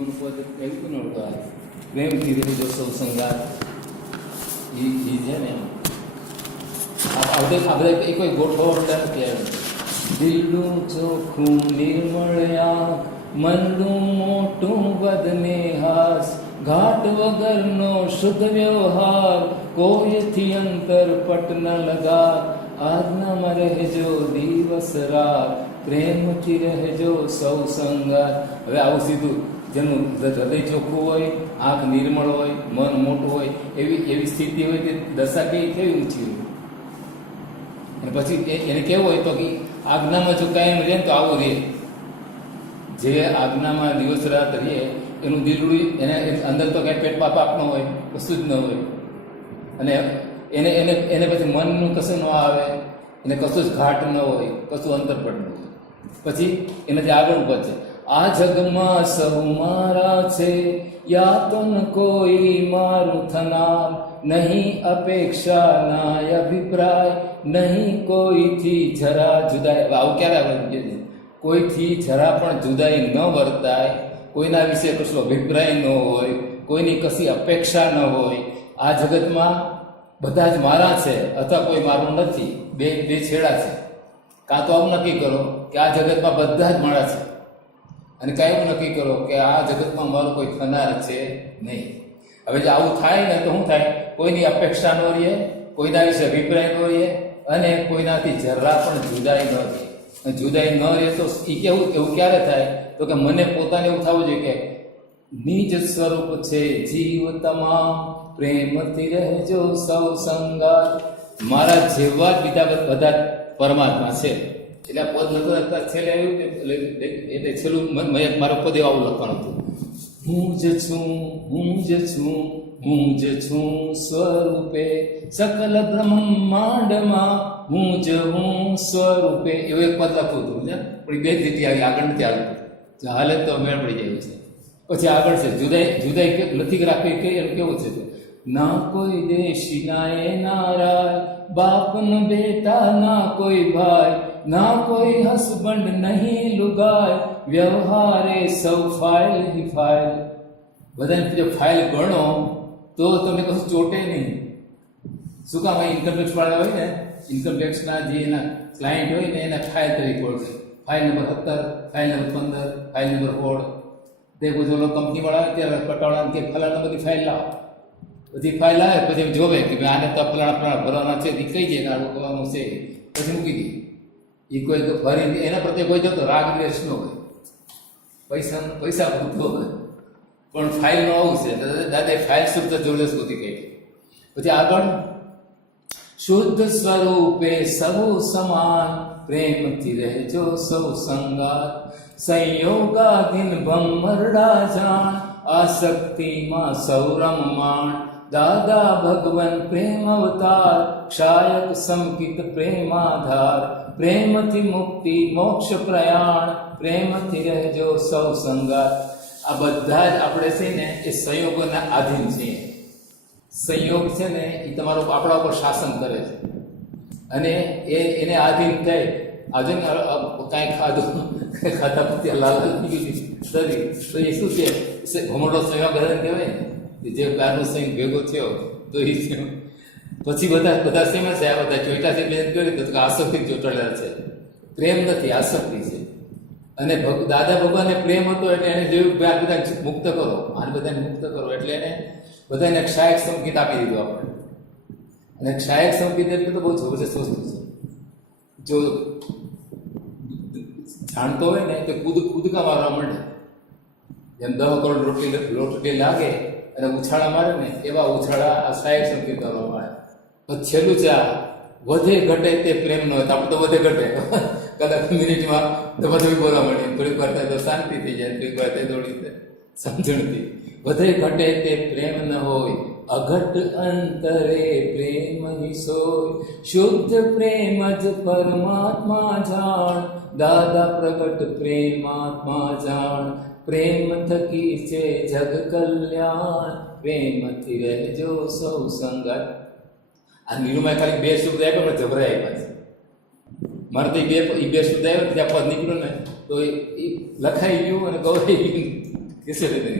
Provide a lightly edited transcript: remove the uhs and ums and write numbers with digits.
ગુણપદ એવું પણ ઓળખાય પ્રેમથી રહેજો સૌ સંગાત એ છે ને આ બધા એ કોઈ ગોઠવણ નથી આવે. દિલનું ચોખ્ખું નિર્મળયા મનનું મોટું વદને હાસ ઘાટ વગરનો શુદ્ધ વ્યવહાર કોઈથી અંતર પટ ન લગા આજ્ઞામાં રહેજો દિવસ રાત પ્રેમથી રહેજો સૌ સંગાત. હવે આવું સીધું જેનું હૃદય ચોખ્ખું હોય, આંખ નિર્મળ હોય, મન મોટું હોય, એવી સ્થિતિ હોય તે દશા કેવી ઊંચી હોય. અને પછી એને કેવું હોય તો કે આજ્ઞામાં જો કાયમ રહે તો આવું રહે. જે આજ્ઞામાં દિવસ રાત રહે એનું દિલડું એને અંદર તો કાંઈ પેટ પાપ ન હોય, કશું જ ન હોય. અને એને પછી મનનું કશું ન આવે, એને કશું જ ઘાટ ન હોય, કશું અંતરપટ ન હોય. પછી એનાથી આગળ પહોંચે. આ જગમાં સહુ મારા છે યા તો ન કોઈ મારું થનાર નહીં અપેક્ષા ના અભિપ્રાય નહીં કોઈથી જરા જુદાઈ. આવું ક્યારે આપણે કોઈથી જરા પણ જુદાઈ ન વર્તાય, કોઈના વિશે કશો અભિપ્રાય ન હોય, કોઈની કશી અપેક્ષા ન હોય. આ જગતમાં બધા જ મારા છે અથવા કોઈ મારું નથી, બે છેડા છે. કાં તો આવું નક્કી કરો કે આ જગતમાં બધા જ મારા છે, અને કાંઈ એવું નક્કી કરો કે આ જગતમાં મારું કોઈ થનાર છે નહીં. હવે જો આવું થાય ને તો શું થાય? કોઈની અપેક્ષા ન રહે, કોઈના વિશે અભિપ્રાય ન રહે, અને કોઈનાથી જરા પણ જુદાઈ ન રહે. જુદાઈ ન રહે તો એ કેવું એવું ક્યારે થાય? તો કે મને પોતાને એવું થવું જોઈએ કે નિજ સ્વરૂપ છે જીવ તમામ પ્રેમથી રહેજો સૌ સંગાત. મારા જેવા જ બીજા બધા પરમાત્મા છે. એટલે આ પદ લખતા છેલ્લે આવ્યું એટલે છેલ્લું મારું પદ આવું લખવાનું હતું. હું જ છું, હું જ છું, હું જ છું સ્વરૂપે સકલ બ્રહ્માંડમાં હું જ હું સ્વરૂપે. એવું એક પદ લખવું હતું ને, પણ બે રીતે આવી આગળ નથી આવ્યું. હાલે તો મેળ પડી જાય છે. પછી આગળ છે જુદાઈ નથી રાખવી કે એનું કેવું છે? ના કોઈ દેશી ના એ નારાય બાપ ન બેટા ના કોઈ ભાઈ ના કોઈ હસબન્ડ નહીં લુગાય વ્યવહારે સૌ ફાઇલ હી ફાઇલ. બધાને જો ફાઇલ ગણો તો તમને કશું ચોટે નહીં. શું કામ? ઇન્કમટેક્સ વાળા હોય ને, ઇન્કમટેક્સના જે એના ક્લાયન્ટ હોય ને એના ફાઇલ તરીકે ઓળખે. File number 17, file number 15, file number 16. તે બધું કંપની વાળા ત્યારે પટાવાળા કે ફલાણા બધી ફાઇલ લાવો. બધી ફાઇલ આવે પછી જોવે કે ભાઈ આને તો ફલાણા ભરવાના છે એ કહી દે કે આવું કરવાનું છે, પછી મૂકી દે. એ કોઈ તો ફરી એના પ્રત્યે કોઈ જતો રાગ દ્વેષ ન હોય, પૈસા પૂરતો હોય. પણ ફાઇલનું આવું છે. દાદા ફાઇલ શુદ્ધ જોડેસ બધી કહી. પછી આગળ શુદ્ધ સ્વરૂપે સૌ સમાન પ્રેમથી રહેજો સૌ સંગાત સંયોગાધીન ભમરડા જાણ આસક્તિમાં સૌ રમમાણ દાદા ભગવન પ્રેમ અવતાર ક્ષાયક સંકિત પ્રેમાધાર પ્રેમથી મુક્તિ મોક્ષ પ્રયાણ પ્રેમથી રહેજો સૌ સંગાત. આ બધા જ આપણે છે ને એ સંયોગોના આધીન છીએ. સંયોગ છે ને એ તમારો આપણા ઉપર શાસન કરે છે, અને એને આધીન થઈ આજે કાંઈ ખાધા પછી લાલ શરીર તો એ શું છે? ભમરડો સંયોગ કહેવાય ને, જે બહારનો સંયોગ ભેગો થયો તો એ પછી બધા સેમ છે. આ બધા ચોઈટાથી બેન કરી તો આસક્તિ ચોટાડેલા છે. પ્રેમ નથી, આસક્તિ છે. અને દાદા ભગવાનને પ્રેમ હતો એટલે એને જોયું કે આ બધા મુક્ત કરો, આને બધાને મુક્ત કરો. એટલે એને બધાને ક્ષાયક સંગીત આપી દીધું આપણે. અને ક્ષાયક સંગીત એટલે તો બહુ જબરજસ્ત વસ્તુ છે. જો જાણતો હોય ને તો કૂદકા મારવા માંડે. જેમ 10 કરોડ રોટલી લાગે અને ઉછાળા મારે ને એવા ઉછાળા આ ક્ષાયક સંગીત કરવા મળે. તો છેલ્લું છે આ વધે ઘટે તે પ્રેમ ન હોય. આપણે તો વધે ઘટે કદાચ મિનિટમાં ધબધબી બોલવા મળે, થોડીક વાર થાય તો શાંતિ થઈ જાય, થોડીક વાર થાય થોડી સમજણથી. વધે ઘટે તે પ્રેમ ન હોય અઘટ અંતરે પ્રેમ હિસોય શુદ્ધ પ્રેમ જ પરમાત્મા જાણ દાદા પ્રગટ પ્રેમાત્મા જાણ પ્રેમ થકી છે જગ કલ્યાણ પ્રેમથી રહેજો સૌ સંગત. આ નીરુમાં ખાલી 2 શબ્દ આપ્યા પણ જબરાય આપ્યા છે. મારે તો એ બે શબ્દ આવ્યો ત્યાં પદ નીકળ્યો ને તો એ લખાઈ ગયું અને ગવાઈ ગયું. કેસે રહેતે